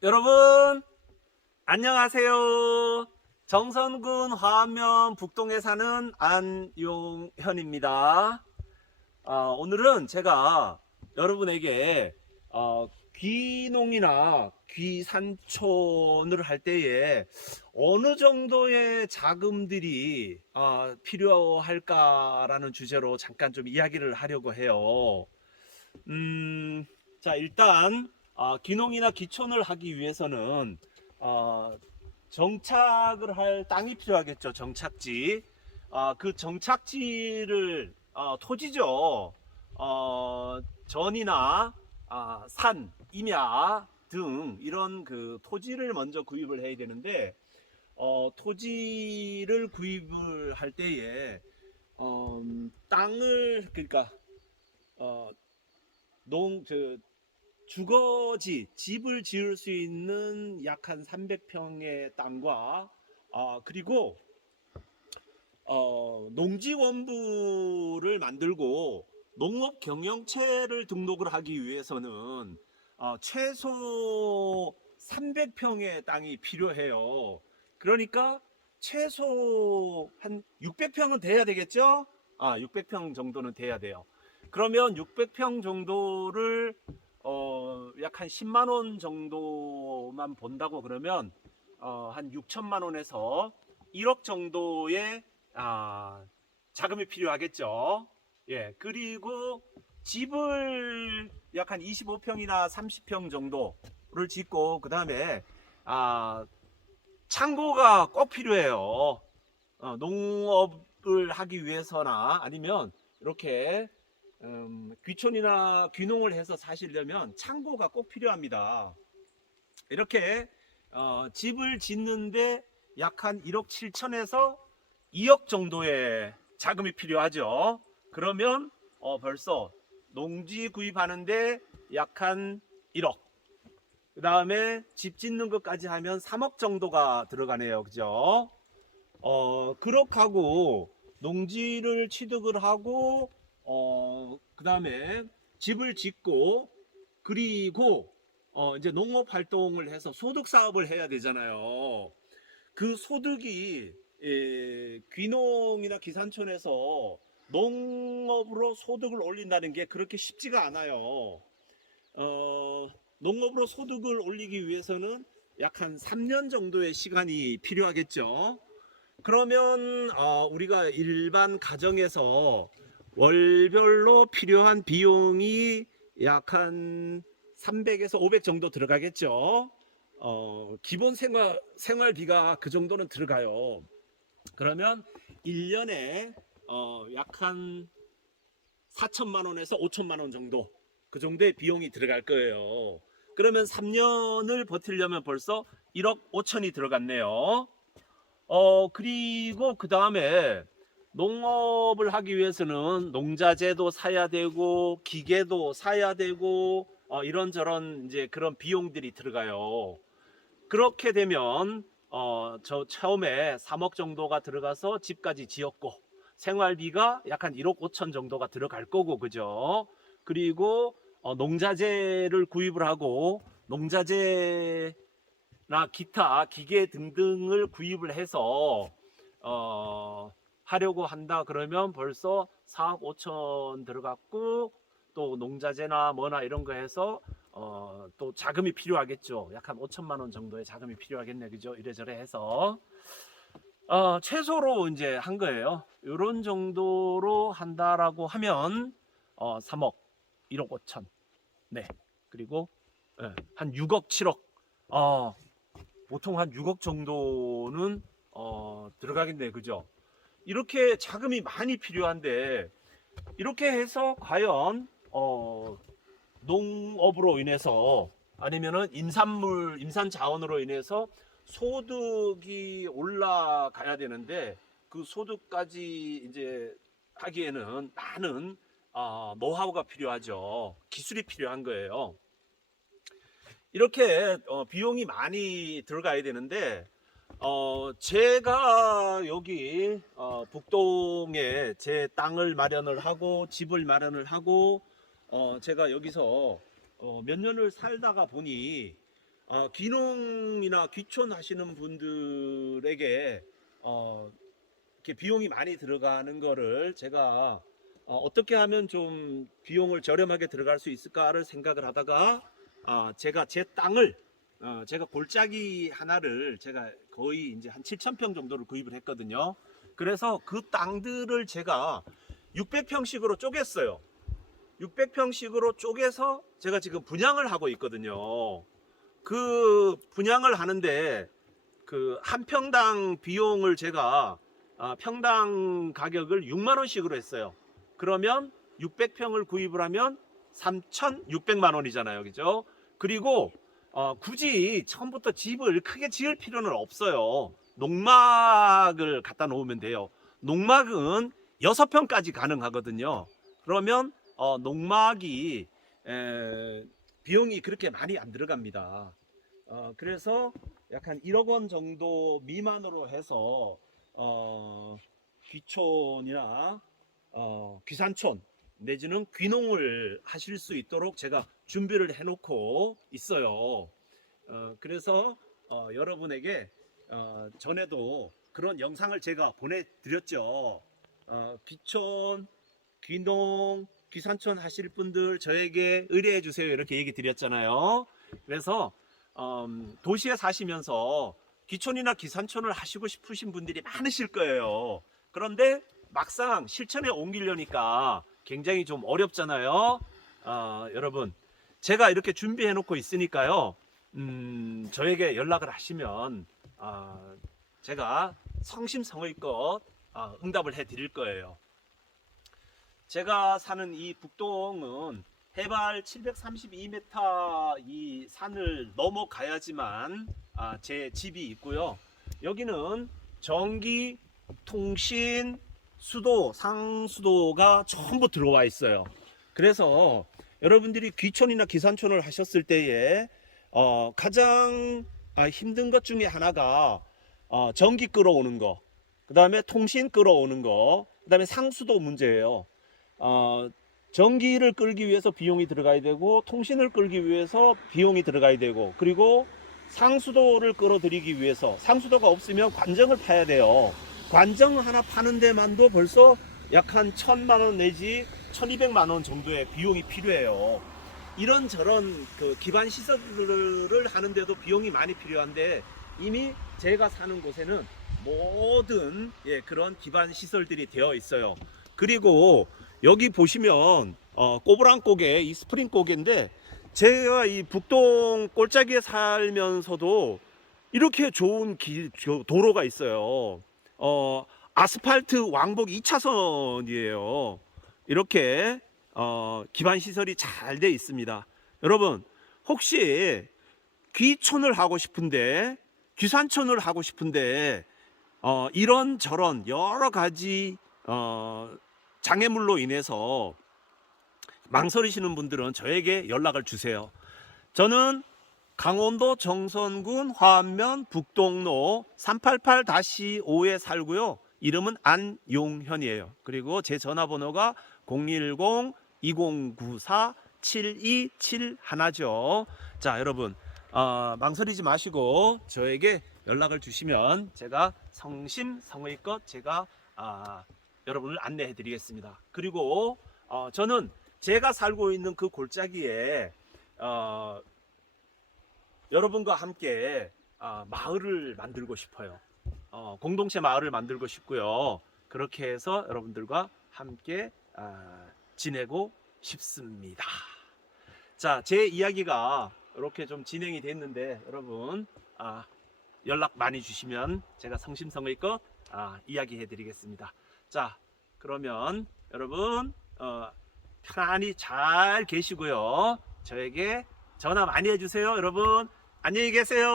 여러분 안녕하세요. 정선군 화암면 북동에 사는 안용현입니다. 오늘은 제가 여러분에게 귀농이나 귀산촌을 할 때에 어느 정도의 자금들이 필요할까라는 주제로 잠깐 좀 이야기를 하려고 해요. 자, 일단 귀농이나 귀촌을 하기 위해서는 정착을 할 땅이 필요하겠죠. 정착지. 그 정착지를 토지죠. 전이나 산, 임야 등 이런 그 토지를 먼저 구입을 해야 되는데, 토지를 구입을 할 때에 땅을, 그러니까 주거지, 집을 지을 수 있는 약 한 300평의 땅과 그리고 농지원부를 만들고 농업 경영체를 등록을 하기 위해서는 최소 300평의 땅이 필요해요. 그러니까 최소 한 600평은 돼야 되겠죠? 600평 정도는 돼야 돼요. 그러면 600평 정도를 약 한 10만 원 정도만 본다고 그러면 한 6천만 원에서 1억 정도의 자금이 필요하겠죠. 예, 그리고 집을 약 한 25평이나 30평 정도를 짓고 그 다음에 창고가 꼭 필요해요. 농업을 하기 위해서나 아니면 이렇게 귀촌이나 귀농을 해서 사시려면 창고가 꼭 필요합니다. 이렇게 집을 짓는데 약 한 1억 7천에서 2억 정도의 자금이 필요하죠. 그러면 벌써 농지 구입하는데 약 한 1억, 그 다음에 집 짓는 것까지 하면 3억 정도가 들어가네요. 그죠? 그렇게 하고 농지를 취득을 하고 그 다음에 집을 짓고 그리고 이제 농업 활동을 해서 소득 사업을 해야 되잖아요. 그 소득이 귀농이나 귀산촌에서 농업으로 소득을 올린다는 게 그렇게 쉽지가 않아요. 농업으로 소득을 올리기 위해서는 약 한 3년 정도의 시간이 필요하겠죠. 그러면 우리가 일반 가정에서 월별로 필요한 비용이 약 한 300에서 500 정도 들어가겠죠. 기본 생활비가 그 정도는 들어가요. 그러면 1년에 약 한 4천만 원에서 5천만 원 정도, 그 정도의 비용이 들어갈 거예요. 그러면 3년을 버티려면 벌써 1억 5천이 들어갔네요. 그리고 그 다음에 농업을 하기 위해서는 농자재도 사야 되고 기계도 사야 되고 이런저런 이제 그런 비용들이 들어가요. 그렇게 되면 저 처음에 3억 정도가 들어가서 집까지 지었고 생활비가 약 한 1억 5천 정도가 들어갈 거고, 그죠? 그리고 농자재를 구입을 하고 농자재 나 기타 기계 등등을 구입을 해서 하려고 한다 그러면 벌써 4억 5천 들어갔고, 또 농자재나 뭐나 이런 거 해서 또 자금이 필요하겠죠. 약 한 5천만 원 정도의 자금이 필요하겠네, 그죠? 이래저래 해서 최소로 이제 한 거예요. 이런 정도로 한다라고 하면 3억 1억 5천, 네, 그리고 한 6억 7억, 보통 한 6억 정도는 들어가겠네, 그죠? 이렇게 자금이 많이 필요한데, 이렇게 해서 과연 농업으로 인해서 아니면은 임산 자원으로 인해서 소득이 올라가야 되는데, 그 소득까지 이제 하기에는 많은 노하우가 필요하죠. 기술이 필요한 거예요. 이렇게 비용이 많이 들어가야 되는데 제가 여기 북동에 제 땅을 마련을 하고 집을 마련을 하고 제가 여기서 몇 년을 살다가 보니 귀농이나 귀촌 하시는 분들에게 이렇게 비용이 많이 들어가는 거를 제가 어떻게 하면 좀 비용을 저렴하게 들어갈 수 있을까를 생각을 하다가 제가 제 땅을 제가 골짜기 하나를 제가 거의 이제 한 7,000평 정도를 구입을 했거든요. 그래서 그 땅들을 제가 600평씩으로 쪼갰어요. 600평씩으로 쪼개서 제가 지금 분양을 하고 있거든요. 그 분양을 하는데 그 한 평당 비용을 제가 평당 가격을 6만 원씩으로 했어요. 그러면 600평을 구입을 하면 3,600만 원이잖아요. 그죠? 그리고 굳이 처음부터 집을 크게 지을 필요는 없어요. 농막을 갖다 놓으면 돼요. 농막은 6평까지 가능하거든요. 그러면 농막이 비용이 그렇게 많이 안 들어갑니다. 그래서 약 한 1억 원 정도 미만으로 해서 귀촌이나 귀산촌 내지는 귀농을 하실 수 있도록 제가 준비를 해놓고 있어요. 그래서 여러분에게 전에도 그런 영상을 제가 보내드렸죠. 귀촌, 귀농, 귀산촌 하실 분들 저에게 의뢰해 주세요 이렇게 얘기 드렸잖아요. 그래서 도시에 사시면서 귀촌이나 귀산촌을 하시고 싶으신 분들이 많으실 거예요. 그런데 막상 실천에 옮기려니까 굉장히 좀 어렵잖아요. 여러분 제가 이렇게 준비해 놓고 있으니까요. 저에게 연락을 하시면 제가 성심성의껏 응답을 해 드릴 거예요. 제가 사는 이 북동은 해발 732m 이 산을 넘어가야지만 제 집이 있고요. 여기는 전기, 통신, 수도, 상수도가 전부 들어와 있어요. 그래서 여러분들이 귀촌이나 귀산촌을 하셨을 때에 가장 힘든 것 중에 하나가 전기 끌어오는 거, 그 다음에 통신 끌어오는 거, 그 다음에 상수도 문제예요. 전기를 끌기 위해서 비용이 들어가야 되고, 통신을 끌기 위해서 비용이 들어가야 되고, 그리고 상수도를 끌어들이기 위해서 상수도가 없으면 관정을 파야 돼요. 관정 하나 파는 데만도 벌써 약 한 1,000만 원 내지 1,200만 원 정도의 비용이 필요해요. 이런저런 그 기반 시설을 하는데도 비용이 많이 필요한데 이미 제가 사는 곳에는 모든 그런 기반 시설들이 되어 있어요. 그리고 여기 보시면 꼬부랑고개, 이 스프링 고개인데 제가 이 북동 골짜기에 살면서도 이렇게 좋은 도로가 있어요. 아스팔트 왕복 2차선이에요. 이렇게 기반 시설이 잘 돼 있습니다. 여러분 혹시 귀촌을 하고 싶은데 귀산촌을 하고 싶은데 이런저런 여러 가지 장애물로 인해서 망설이시는 분들은 저에게 연락을 주세요. 저는 강원도 정선군 화암면 북동로 388-5에 살고요. 이름은 안용현이에요. 그리고 제 전화번호가 010-2094-7271죠. 자, 여러분 망설이지 마시고 저에게 연락을 주시면 제가 성심성의껏 제가 여러분을 안내해 드리겠습니다. 그리고 저는 제가 살고 있는 그 골짜기에 여러분과 함께 마을을 만들고 싶어요. 공동체 마을을 만들고 싶고요. 그렇게 해서 여러분들과 함께 지내고 싶습니다. 자, 제 이야기가 이렇게 좀 진행이 됐는데 여러분 연락 많이 주시면 제가 성심성의껏 이야기해 드리겠습니다. 자, 그러면 여러분 편안히 잘 계시고요. 저에게 전화 많이 해주세요. 여러분 안녕히 계세요.